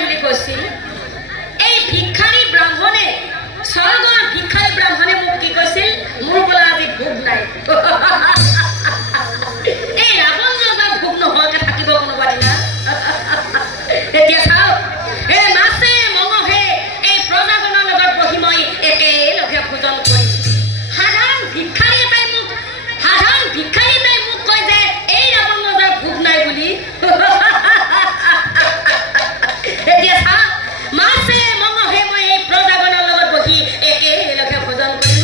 বুলি কৈছিল এই ভিক্ষাৰী ব্ৰাহ্মণে স্বৰ্গৰ ভিক্ষাৰী ব্ৰাহ্মণে মোক কি কৈছিল মোৰ বোলে আজি ভোগ নাই এই ৰাৱণ ৰজাৰ ভোগ নোহোৱাকে থাকিব কোনোবা দিনা এতিয়া চাওক এই মাছে মঙহে এই প্ৰজাজনৰ লগত বহি মই একেলগে ভোজন কৰিম সাধাৰণ ভিক্ষাৰী এটাই মোক কয় যে এই ৰাৱণ ৰজাৰ ভোগ নাই বুলি এতিয়া চাওক মাছে মঙহে মই এই প্ৰজাজনৰ লগত বহি একেলগে ভোজন কৰিম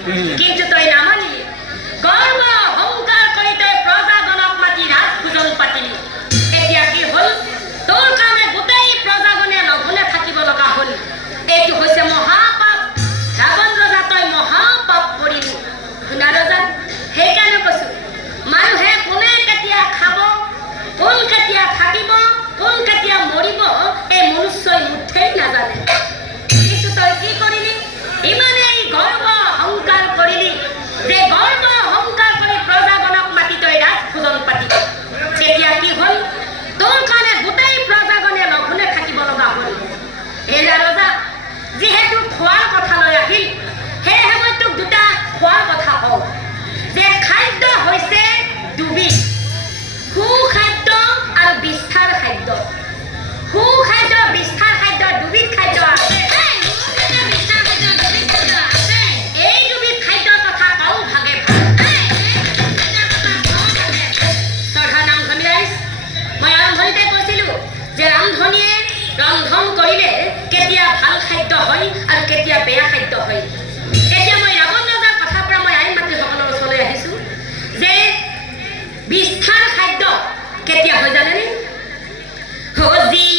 কিন্তু তই নামানিলি গৰ্ব অহংকাৰ কৰি তই প্ৰজাগণক মাতি ৰাজ ভোজন পাতিলি এতিয়া কি হ'ল তোৰ কাৰণে গোটেই প্ৰজাগণে লঘোণে থাকিব লগা হ'ল এইটো হৈছে মহাপাপ ৰাৱণ ৰজা তই মহাপাপ কৰিলি শুনা ৰজা সেইকাৰণে কৈছো মানুহে কোনে কেতিয়া খাব কোন কেতিয়া থাকিব কোন কেতিয়া মৰিব এই মনুষ্যই মুঠেই নাজানে কিন্তু তই কি কৰিলি ইমানেই গৰ্ব অহংকাৰ কৰিলি যে গৰ্ব অহংকাৰ কৰি প্ৰজাগণক মাতি তই ৰাজ ভোজন পাতিলি তেতিয়া কি হ'ল তোৰ কাৰণে গোটেই প্ৰজাগণে লঘোণে থাকিব লগা হ'ল হেৰা ৰজা যিহেতু খোৱাৰ কথা লৈ আহিল সেয়েহে মই তোক দুটা খোৱাৰ কথা কওঁ যে খাদ্য হৈছে দুবিধ সুখাদ্য আৰু বিস্তাৰ খাদ্য সুখাদ্য বিস্তাৰ খাদ্য দুবিধ খাদ্য আছে এই দুবিধ খাদ্যৰ কথা কওঁ ভাগে শ্ৰদ্ধা নামঘনী ৰাইজ মই আৰম্ভণিতে কৈছিলোঁ যে ৰান্ধনীয়ে ৰন্ধন কৰিলে কেতিয়া ভাল খাদ্য হয় আৰু কেতিয়া বেয়া খাদ্য হয় এতিয়া মই ৰাৱণ ৰজাৰ কথাৰ পৰা মই আইন মাতৃসকলৰ ওচৰলৈ আহিছোঁ যে বিস্তাৰ খাদ্য কেতিয়া হয় জানেনে হজি